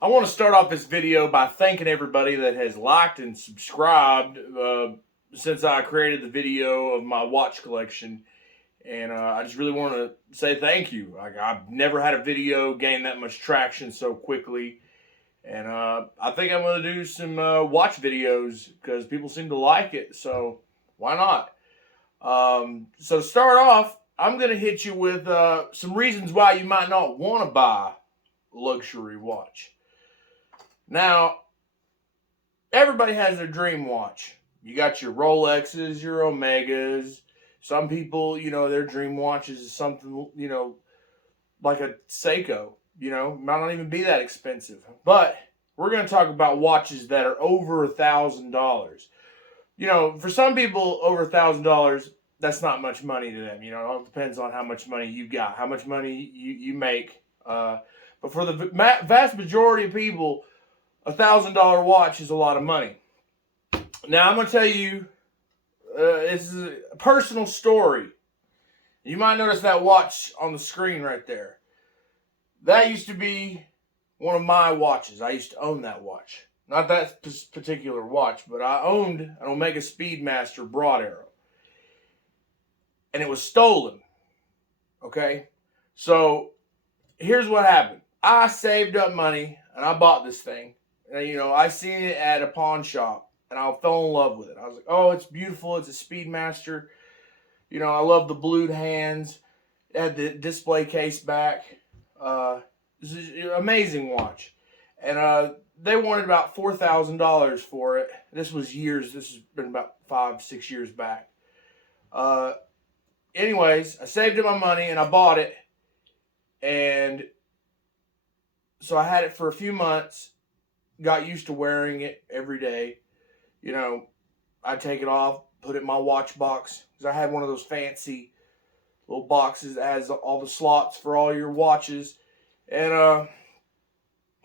I want to start off this video by thanking everybody that has liked and subscribed since I created the video of my watch collection. And I just really want to say thank you. I've never had a video gain that much traction so quickly. And I think I'm going to do some watch videos because people seem to like it. So why not? So to start off, I'm going to hit you with some reasons why you might not want to buy a luxury watch. Now, everybody has their dream watch. You got your Rolexes, your Omegas. Some people, their dream watch is something, like a Seiko. Might not even be that expensive. But we're going to talk about watches that are over $1,000. For some people, over $1,000, that's not much money to them. It all depends on how much money you got, how much money you make. But for the vast majority of people, $1,000 watch is a lot of money. Now I'm going to tell you, this is a personal story. You might notice that watch on the screen right there. That used to be one of my watches. I used to own that watch. Not that particular watch, but I owned an Omega Speedmaster Broad Arrow. And it was stolen. Okay? So, here's what happened. I saved up money, and I bought this thing. And, I seen it at a pawn shop, and I fell in love with it. I was like, oh, it's beautiful. It's a Speedmaster. I love the blued hands. It had the display case back. This is an amazing watch. And they wanted about $4,000 for it. This has been about 5-6 years back. Anyways, I saved up my money, and I bought it. And so I had it for a few months. Got used to wearing it every day. I'd take it off, put it in my watch box. Because I had one of those fancy little boxes that has all the slots for all your watches. And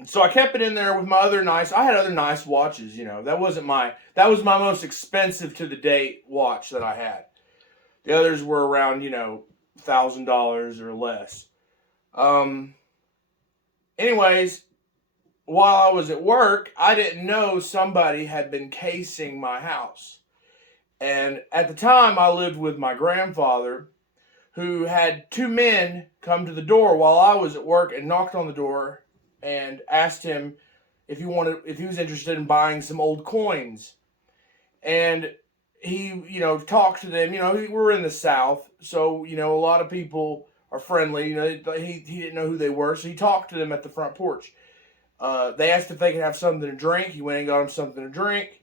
so I kept it in there with my I had other nice watches, That was my most expensive to the date watch that I had. The others were around, $1,000 or less. Anyways, while I was at work, I didn't know somebody had been casing my house. And at the time, I lived with my grandfather, who had two men come to the door while I was at work and knocked on the door and asked him if he was interested in buying some old coins. And he, talked to them. We're in the South, so, a lot of people are friendly. He didn't know who they were, so he talked to them at the front porch. They asked if they could have something to drink. He went and got them something to drink,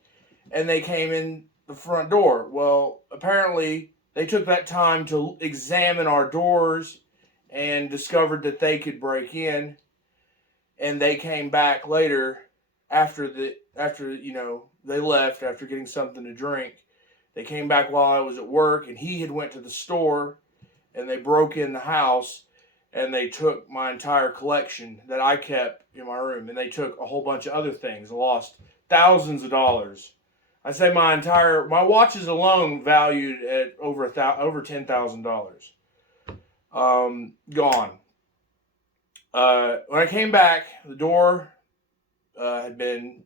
and they came in the front door. Well, apparently they took that time to examine our doors and discovered that they could break in, and they came back later after they left after getting something to drink. They came back while I was at work, and he had went to the store, and they broke in the house, and they took my entire collection that I kept in my room, and they took a whole bunch of other things. I lost thousands of dollars. I say my watches alone valued at over $10,000. Gone. When I came back, the door had been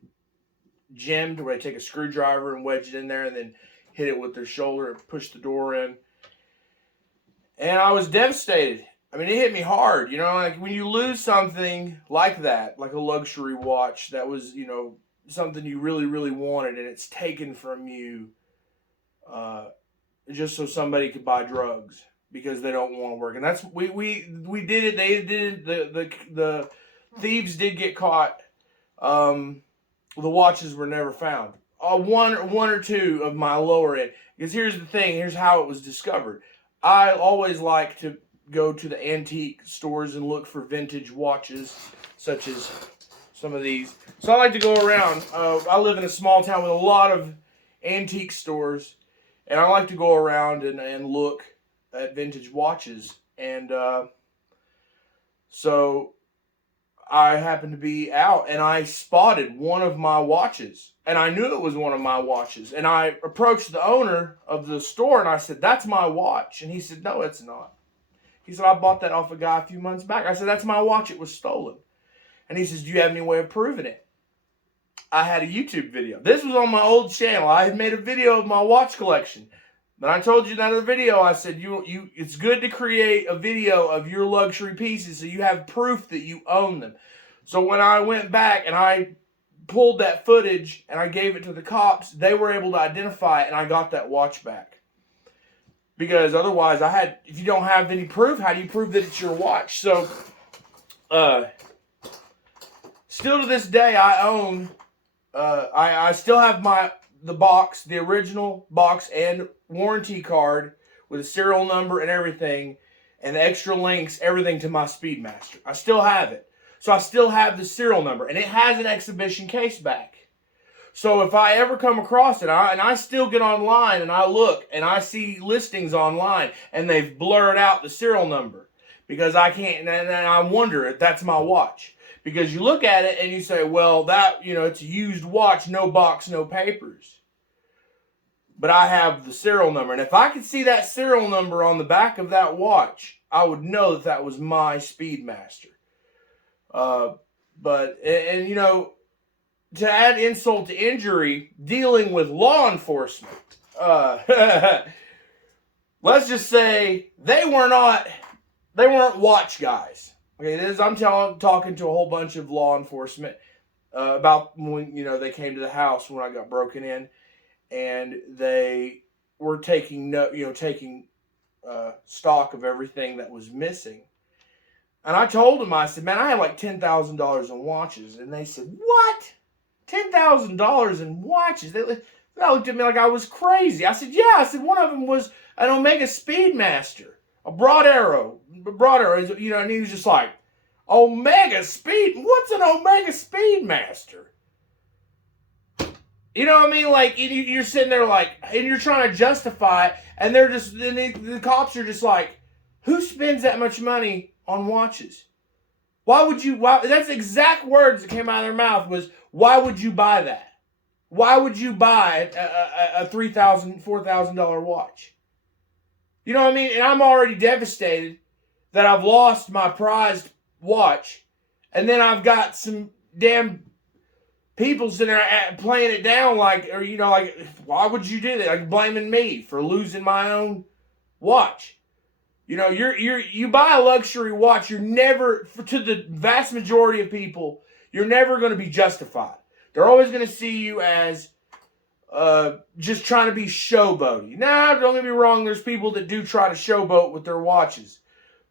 gemmed, where they take a screwdriver and wedge it in there, and then hit it with their shoulder and push the door in. And I was devastated. I mean, it hit me hard, like when you lose something like that, like a luxury watch that was, something you really, really wanted, and it's taken from you just so somebody could buy drugs because they don't want to work. And that's we did it. They did it. The thieves did get caught. The watches were never found. One or two of my lower end. Because here's the thing. Here's how it was discovered. I always like to go to the antique stores and look for vintage watches, such as some of these. So I like to go around. I live in a small town with a lot of antique stores, and I like to go around and look at vintage watches. And so I happened to be out, and I spotted one of my watches, and I knew it was one of my watches. And I approached the owner of the store, and I said, "That's my watch." And he said, "No, it's not." He said, "I bought that off a guy a few months back." I said, "That's my watch. It was stolen." And he says, do you have any way of proving it? I had a YouTube video. This was on my old channel. I had made a video of my watch collection. But I told you in that video, I said, it's good to create a video of your luxury pieces so you have proof that you own them. So when I went back and I pulled that footage and I gave it to the cops, they were able to identify it and I got that watch back. Because otherwise, if you don't have any proof, how do you prove that it's your watch? So, still to this day, I own, I still have the box, the original box and warranty card with a serial number and everything, and the extra links, everything to my Speedmaster. I still have it. So I still have the serial number, and it has an exhibition case back. So if I ever come across it, and I still get online and I look and I see listings online and they've blurred out the serial number because I can't, and I wonder if that's my watch. Because you look at it and you say, well, it's a used watch, no box, no papers. But I have the serial number. And if I could see that serial number on the back of that watch, I would know that was my Speedmaster. To add insult to injury, dealing with law enforcement, let's just say they weren't watch guys. Okay, I'm talking to a whole bunch of law enforcement about when they came to the house when I got broken in, and they were taking stock of everything that was missing. And I told them, I said, man, I had like $10,000 in watches. And they said, what? $10,000 in watches? They looked at me like I was crazy. I said, yeah. I said, one of them was an Omega Speedmaster, a Broad Arrow, and he was just like, Omega Speed? What's an Omega Speedmaster? You know what I mean? Like, you're sitting there like, and you're trying to justify it, and the cops are just like, who spends that much money on watches? Why? That's the exact words that came out of their mouth was, why would you buy that? Why would you buy a $3,000, $4,000 watch? You know what I mean? And I'm already devastated that I've lost my prized watch, and then I've got some damn people sitting there playing it down like, why would you do that? Like blaming me for losing my own watch. You buy a luxury watch, you're never, to the vast majority of people, you're never going to be justified. They're always going to see you as just trying to be showboaty. Now, don't get me wrong, there's people that do try to showboat with their watches.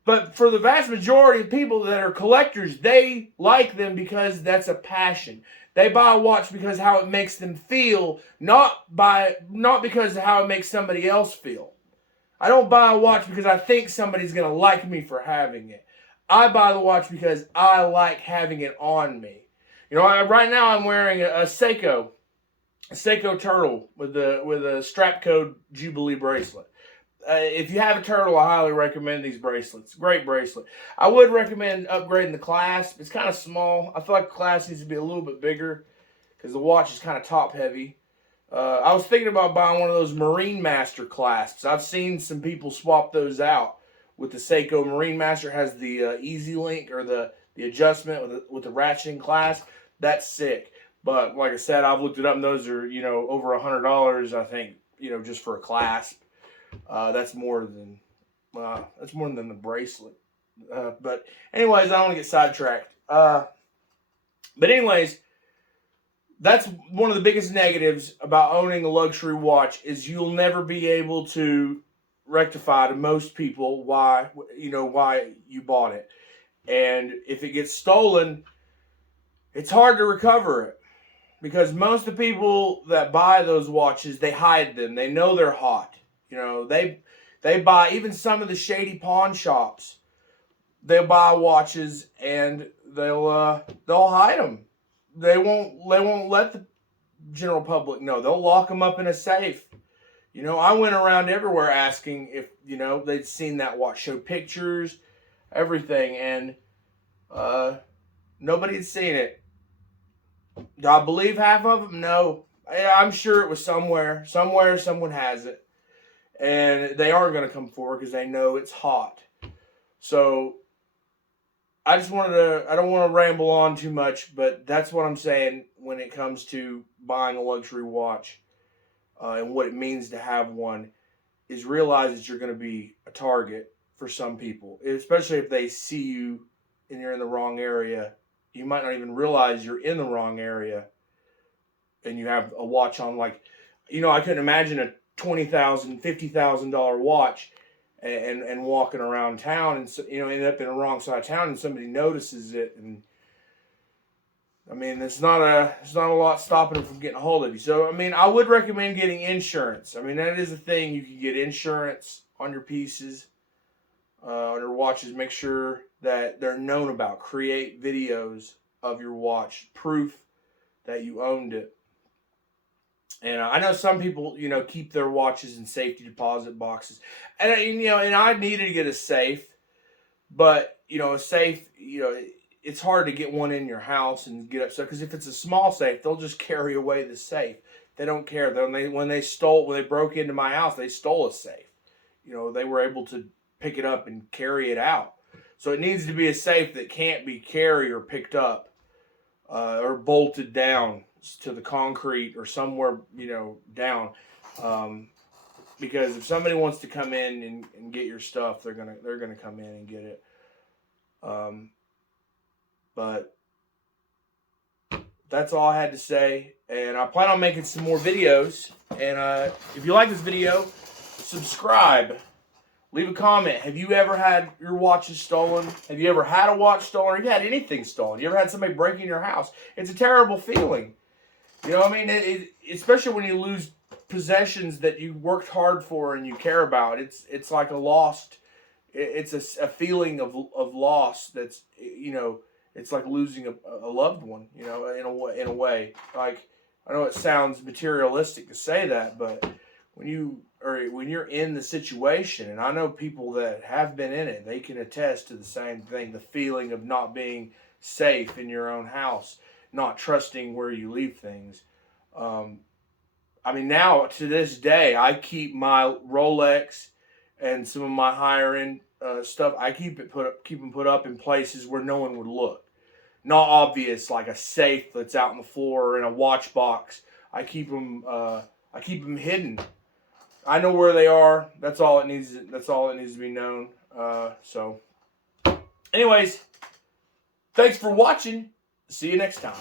But for the vast majority of people that are collectors, they like them because that's a passion. They buy a watch because how it makes them feel, not because of how it makes somebody else feel. I don't buy a watch because I think somebody's going to like me for having it. I buy the watch because I like having it on me. Right now I'm wearing a Seiko turtle with a strap code Jubilee bracelet. If you have a turtle, I highly recommend these bracelets. Great bracelet. I would recommend upgrading the clasp. It's kind of small. I feel like the clasp needs to be a little bit bigger because the watch is kind of top heavy. I was thinking about buying one of those Marine Master clasps. I've seen some people swap those out with the Seiko Marine Master. It has the Easy Link or the adjustment with the ratcheting clasp. That's sick. But like I said, I've looked it up and those are, over $100, I think, just for a clasp. That's more than the bracelet. But anyways, I don't want to get sidetracked. But anyways, that's one of the biggest negatives about owning a luxury watch is you'll never be able to rectify to most people why you bought it. And if it gets stolen, it's hard to recover it. Because most of the people that buy those watches, they hide them. They know they're hot. They buy, even some of the shady pawn shops, they'll buy watches and they'll hide them. They won't let the general public know. They'll lock them up in a safe. I went around everywhere asking if, they'd seen that watch, showed pictures, everything, and nobody had seen it. Do I believe half of them? No. I'm sure it was somewhere. Somewhere someone has it. And they aren't going to come forward because they know it's hot. So I just wanted to, I don't want to ramble on too much, but that's what I'm saying when it comes to buying a luxury watch and what it means to have one is realize that you're going to be a target for some people, especially if they see you and you're in the wrong area. You might not even realize you're in the wrong area and you have a watch on like, I couldn't imagine a $20,000, $50,000 watch and walking around town and end up in the wrong side of town and somebody notices it. And I mean, it's not a lot stopping them from getting a hold of you. So I mean, I would recommend getting insurance. I mean, that is a thing. You can get insurance on your pieces, on your watches. Make sure that they're known about. Create videos of your watch, proof that you owned it. And I know some people, keep their watches in safety deposit boxes, and I needed to get a safe, but a safe, it's hard to get one in your house and get upset because if it's a small safe, they'll just carry away the safe. They don't care. When they broke into my house, they stole a safe. They were able to pick it up and carry it out. So it needs to be a safe that can't be carried or picked up or bolted down to the concrete or somewhere, down. Because if somebody wants to come in and get your stuff, they're gonna come in and get it. But that's all I had to say, and I plan on making some more videos. And if you like this video, subscribe. Leave a comment. Have you ever had your watches stolen? Have you ever had a watch stolen? Have you had anything stolen? You ever had somebody break in your house? It's a terrible feeling. You know what I mean? Especially when you lose possessions that you worked hard for and you care about. It's like a lost. It's a feeling of loss. That's it's like losing a loved one. In a way. Like I know it sounds materialistic to say that, but when you're in the situation, and I know people that have been in it, they can attest to the same thing: the feeling of not being safe in your own house, not trusting where you leave things. I mean, now to this day, I keep my Rolex and some of my higher end stuff. I keep them put up in places where no one would look, not obvious, like a safe that's out on the floor or in a watch box. I keep them hidden. I know where they are. That's all it needs to be known. So, anyways, thanks for watching. See you next time.